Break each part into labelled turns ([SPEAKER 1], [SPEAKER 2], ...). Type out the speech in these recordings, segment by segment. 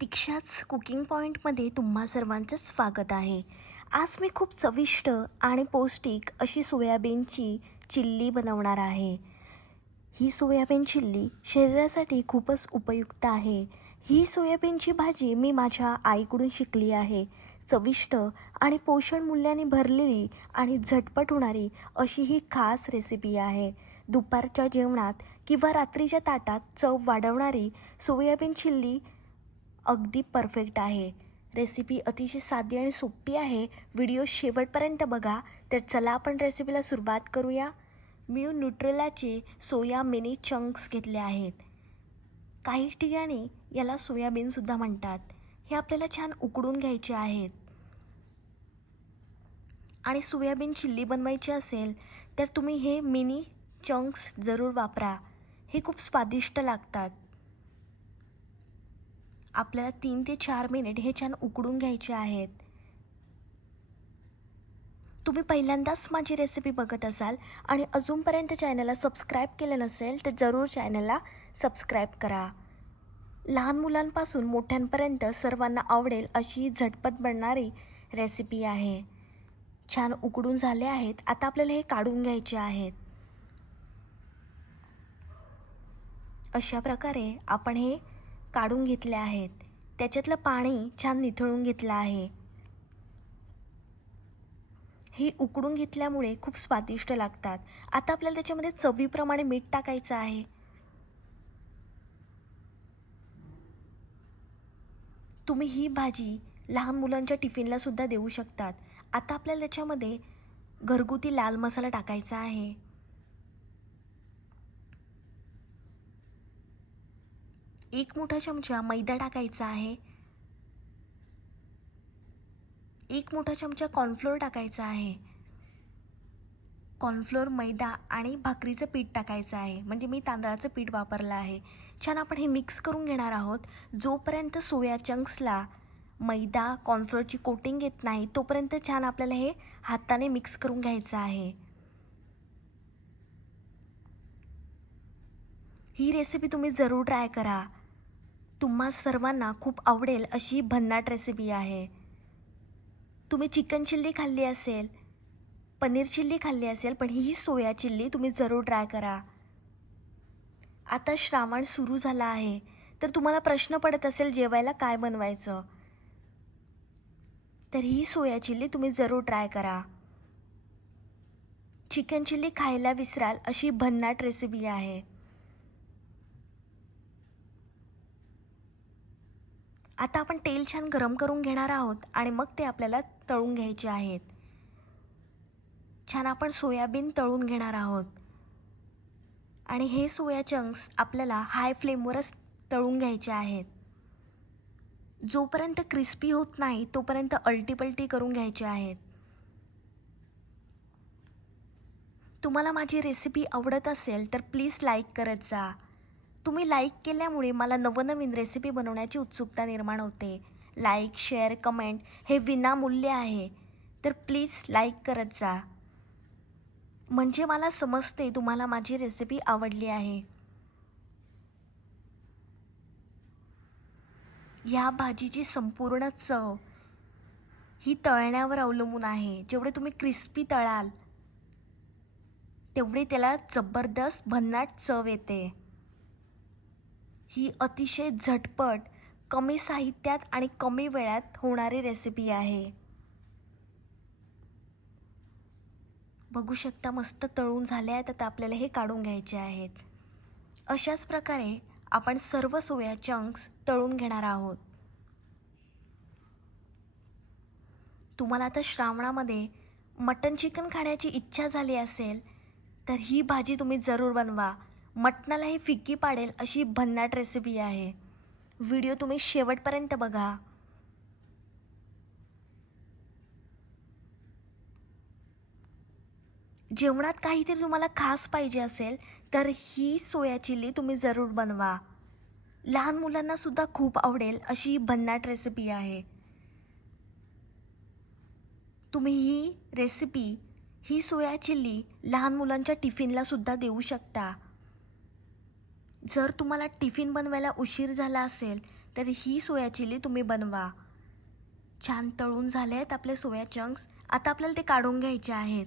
[SPEAKER 1] दीक्षाच cooking पॉईंटमध्ये तुम्हा सर्वांचं स्वागत आहे. आज मी खूप चविष्ट आणि पौष्टिक अशी सोयाबीनची चिल्ली बनवणार आहे. ही सोयाबीन चिल्ली शरीरासाठी खूपच उपयुक्त आहे. ही सोयाबीनची भाजी मी माझ्या आईकडून शिकली आहे. चविष्ट आणि पोषण मूल्याने भरलेली आणि झटपट होणारी अशी ही खास रेसिपी आहे. दुपारच्या जेवणात किंवा रात्रीच्या ताटात चव वाढवणारी सोयाबीन चिल्ली अगदी परफेक्ट आहे. रेसिपी अतिशय साधी आणि सोपी आहे. व्हिडिओ शेवटपर्यंत बघा. तर चला आपण रेसिपीला सुरुवात करूया. मी न्यूट्रेलाचे सोया मिनी चंक्स घेतले आहेत. काही ठिकाणी याला सोयाबीनसुद्धा म्हणतात. हे आपल्याला छान उकडून घ्यायचे आहेत. आणि सोयाबीन चिल्ली बनवायची असेल तर तुम्ही हे मिनी चंक्स जरूर वापरा. हे खूप स्वादिष्ट लागतात. आपल्याला तीन ते चार मिनिट हे छान उकडून घ्यायचे आहेत. तुम्ही पहिल्यांदाच माझी रेसिपी बघत असाल आणि अजूनपर्यंत चॅनलला सबस्क्राईब केलं नसेल तर जरूर चॅनलला सबस्क्राईब करा. लहान मुलांपासून मोठ्यांपर्यंत सर्वांना आवडेल अशी झटपट बनणारी रेसिपी आहे. छान उकडून झाले आहेत. आता आपल्याला हे काढून घ्यायचे आहेत. अशा प्रकारे आपण हे काढून घेतले आहेत. त्याच्यातलं पाणी छान निथळून घेतलं आहे. ही उकडून घेतल्यामुळे खूप स्वादिष्ट लागतात. आता आपल्याला त्याच्यामध्ये चवीप्रमाणे मीठ टाकायचं आहे. तुम्ही ही भाजी लहान मुलांच्या टिफिनला सुद्धा देऊ शकतात. आता आपल्याला त्याच्यामध्ये घरगुती लाल मसाला टाकायचा आहे. एक मोठा चमचा मैदा टाकायचा आहे. एक मोठा चमचा कॉर्नफ्लोअर टाकायचा आहे. कॉर्नफ्लोअर मैदा आणि भाकरीचं पीठ टाकायचं आहे. म्हणजे मी तांदळाचं पीठ वापरलं आहे. छान आपण हे मिक्स करून घेणार आहोत. जोपर्यंत सोया चंक्सला मैदा कॉर्नफ्लोअरची कोटिंग येत नाही तोपर्यंत छान आपल्याला हे हाताने मिक्स करून घ्यायचं आहे. ही रेसिपी तुम्ही जरूर ट्राय करा. तुम्हा सर्वांना खूप आवडेल अशी भन्नाट रेसिपी आहे. तुम्ही चिकन चिल्ली खाल्ली असेल पनीर चिल्ली खाल्ली असेल पण ही सोया चिल्ली तुम्ही जरूर ट्राय करा. आता श्रावण सुरू झाला आहे तर तुम्हाला प्रश्न पडत असेल जेवायला काय बनवायचं? तर ही सोया चिल्ली तुम्ही जरूर ट्राय करा. चिकन चिल्ली खायला विसराल अशी भन्नाट रेसिपी आहे. आता आपण तेल छान गरम करून घेणार आहोत आणि मग ते आपल्याला तळून घ्यायचे आहेत. छान आपण सोयाबीन तळून घेणार आहोत. आणि हे सोया चंक्स आपल्याला हाय फ्लेमवरच तळून घ्यायचे आहेत. जोपर्यंत क्रिस्पी होत नाही तोपर्यंत अल्टीपल्टी करून घ्यायचे आहेत. तुम्हाला माझी रेसिपी आवडत असेल तर प्लीज लाईक करत जा. तुम्ही लाईक केल्यामुळे मला नवनवीन रेसिपी बनवण्याची उत्सुकता निर्माण होते. लाईक शेअर कमेंट हे विनामूल्य आहे. तर प्लीज लाईक करत जा. म्हणजे मला समजते तुम्हाला माझी रेसिपी आवडली आहे. या भाजीची संपूर्ण चव ही तळण्यावर अवलंबून आहे. जेवढे तुम्ही क्रिस्पी तळाल तेवढे त्याला जबरदस्त भन्नाट चव येते. ही अतिशय झटपट कमी साहित्यात आणि कमी वेळात होणारी रेसिपी आहे. बघू शकता मस्त तळून झाले आहेत आता आपल्याला हे काढून घ्यायचे आहेत. अशाच प्रकारे आपण सर्व सोया चंक्स तळून घेणार आहोत. तुम्हाला आता श्रावणामध्ये मटन चिकन खाण्याची इच्छा झाली असेल तर ही भाजी तुम्ही जरूर बनवा. मटणालाही फिक्की पाडेल अशी भन्नाट रेसिपी आहे. व्हिडिओ तुम्ही शेवटपर्यंत बघा. जेवणात काहीतरी तुम्हाला खास पाहिजे असेल तर ही सोया चिल्ली तुम्ही जरूर बनवा. लहान मुलांना सुद्धा खूप आवडेल अशी भन्नाट रेसिपी आहे. तुम्ही ही रेसिपी ही सोया चिल्ली लहान मुलांच्या टिफिनला सुद्धा देऊ शकता. जर तुम्हाला टिफिन बनवायला उशीर झाला असेल तर ही सोया चिली तुम्ही बनवा. छान तळून झाले आहेत आपले सोया चंक्स आता आपल्याला ते काढून घ्यायचे आहेत.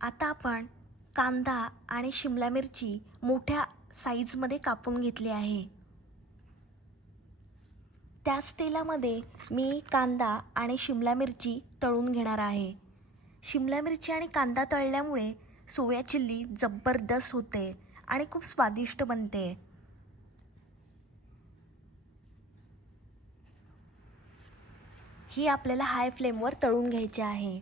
[SPEAKER 1] आता आपण कांदा आणि शिमला मिरची मोठ्या साईजमध्ये कापून घेतली आहे. त्याच तेलामध्ये मी कांदा आणि शिमला मिरची तळून घेणार आहे. शिमला मिरची आणि कांदा तळल्यामुळे सोया चिल्ली जबरदस्त होते आणि खूप स्वादिष्ट बनते. ही आपल्याला हाय फ्लेमवर तळून घ्यायची आहे.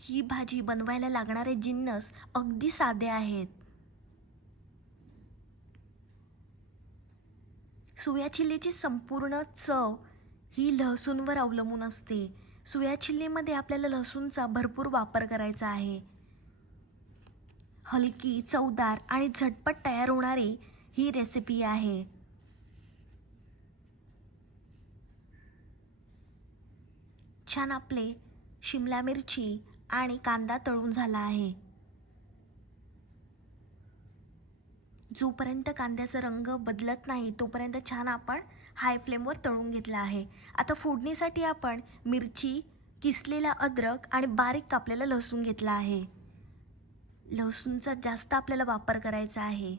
[SPEAKER 1] ही भाजी बनवायला लागणारे जिन्नस अगदी साधे आहेत. सुया चिल्लीची संपूर्ण चव ही लसूणवर अवलंबून असते. सुया चिल्लीमध्ये आपल्याला लसूणचा भरपूर वापर करायचा आहे. हलकी चवदार आणि झटपट तयार होणारी ही रेसिपी आहे. छान आपले शिमला मिरची आणि कांदा तळून झाला आहे. जोपर्यंत कांद्याचा रंग बदलत नाही तोपर्यंत छान आपण हाय फ्लेमवर तळून घेतला आहे. आता फोडणीसाठी आपण मिरची किसलेला अद्रक आणि बारीक कापलेला लसूण घेतला आहे. लसूणचा जास्त आपल्याला वापर करायचा आहे.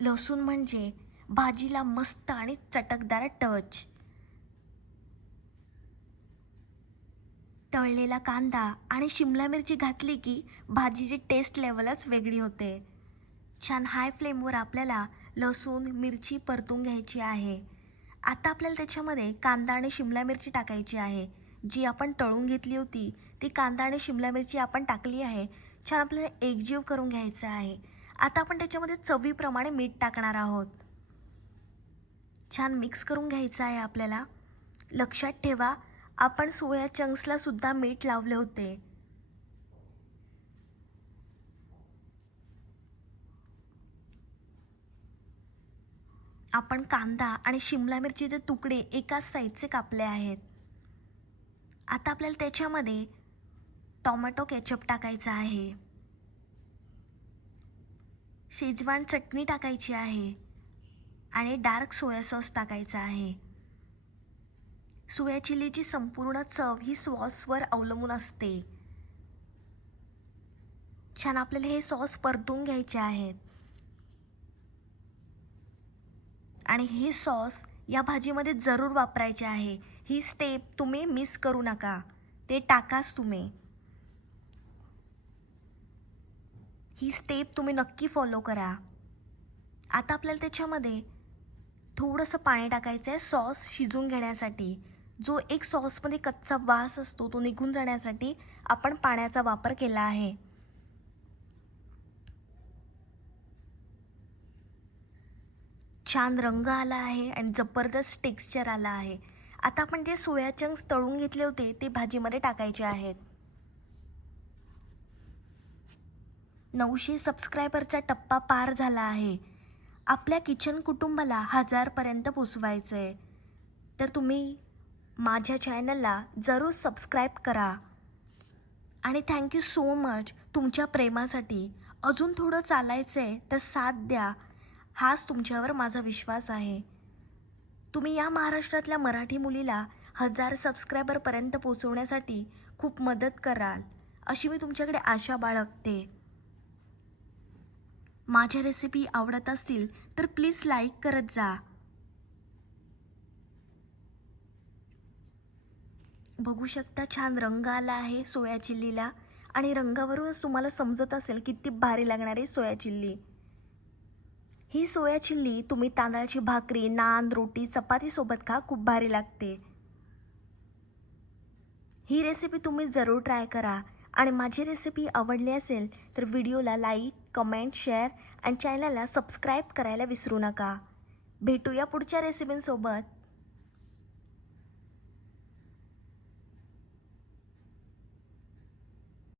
[SPEAKER 1] लसूण म्हणजे भाजीला मस्त आणि चटकदार टच. तळलेला कांदा आणि शिमला मिरची घातली की भाजीची टेस्ट लेवलच वेगळी होते. छान हाय फ्लेमवर आपल्याला लसूण मिरची परतून घ्यायची आहे. आता आपल्याला त्याच्यामध्ये कांदा आणि शिमला मिरची टाकायची आहे. जी आपण तळून घेतली होती ती कांदा आणि शिमला मिरची आपण टाकली आहे. छान आपल्याला एकजीव करून घ्यायचं आहे. आता आपण त्याच्यामध्ये चवीप्रमाणे मीठ टाकणार आहोत. छान मिक्स करून घ्यायचं आहे आपल्याला. लक्षात ठेवा आपण सोया चंक्सला सुद्धा मीठ लावले होते. आपण कांदा आणि शिमला मिरचीचे तुकडे एकाच साईजचे कापले आहेत. आता आपल्याला त्याच्यामध्ये टॉमॅटो केचप टाकायचा आहे. शेजवान चटणी टाकायची आहे. आणि डार्क सोया सॉस टाकायचा आहे. सोया चिलीची संपूर्ण चव ही सॉसवर अवलंबून असते. छान आपल्याला हे सॉस परतून घ्यायचे आहेत. आणि हे सॉस या भाजीमध्ये जरूर वापरायचे आहे. ही स्टेप तुम्ही मिस करू नका. ते टाकाच तुम्ही. ही स्टेप तुम्ही नक्की फॉलो करा. आता आपल्याला त्याच्यामध्ये थोडंसं पाणी टाकायचं आहे सॉस शिजून घेण्यासाठी. जो एक सॉसमध्ये कच्चा वास असतो तो निघून जाण्यासाठी आपण पाण्याचा वापर केला आहे. छान रंग आला आहे आणि जबरदस्त टेक्स्चर आला आहे. आता आपण जे सोया चंक्स तळून घेतले होते ते भाजीमध्ये टाकायचे आहेत. नऊशे सबस्क्रायबरचा टप्पा पार झाला आहे. आपल्या किचन कुटुंबाला हजारपर्यंत पोचवायचं आहे तर तुम्ही माझ्या चॅनलला जरूर सबस्क्राईब करा. आणि थँक्यू सो मच तुमच्या प्रेमासाठी अजून थोडं चालायचं आहे तर साथ द्या. हाच तुमच्यावर माझा विश्वास आहे. तुम्ही या महाराष्ट्रातल्या मराठी मुलीला हजार सबस्क्रायबरपर्यंत पोचवण्यासाठी खूप मदत कराल अशी मी तुमच्याकडे आशा बाळगते. माझ्या रेसिपी आवडत असतील तर प्लीज लाईक करत जा. बघू शकता छान रंग आला आहे सोया चिल्लीला. आणि रंगावरूनच तुम्हाला समजत असेल किती भारी लागणारी सोया चिल्ली. ही सोया चिल्ली तुम्ही तांदळाची भाकरी नान रोटी चपातीसोबत खा खूप भारी लागते. ही रेसिपी तुम्ही जरूर ट्राय करा. आणि माझी रेसिपी आवडली असेल तर व्हिडिओला लाईक कमेंट शेअर आणि चॅनलला सबस्क्राईब करायला विसरू नका. भेटूया पुढच्या रेसिपींसोबत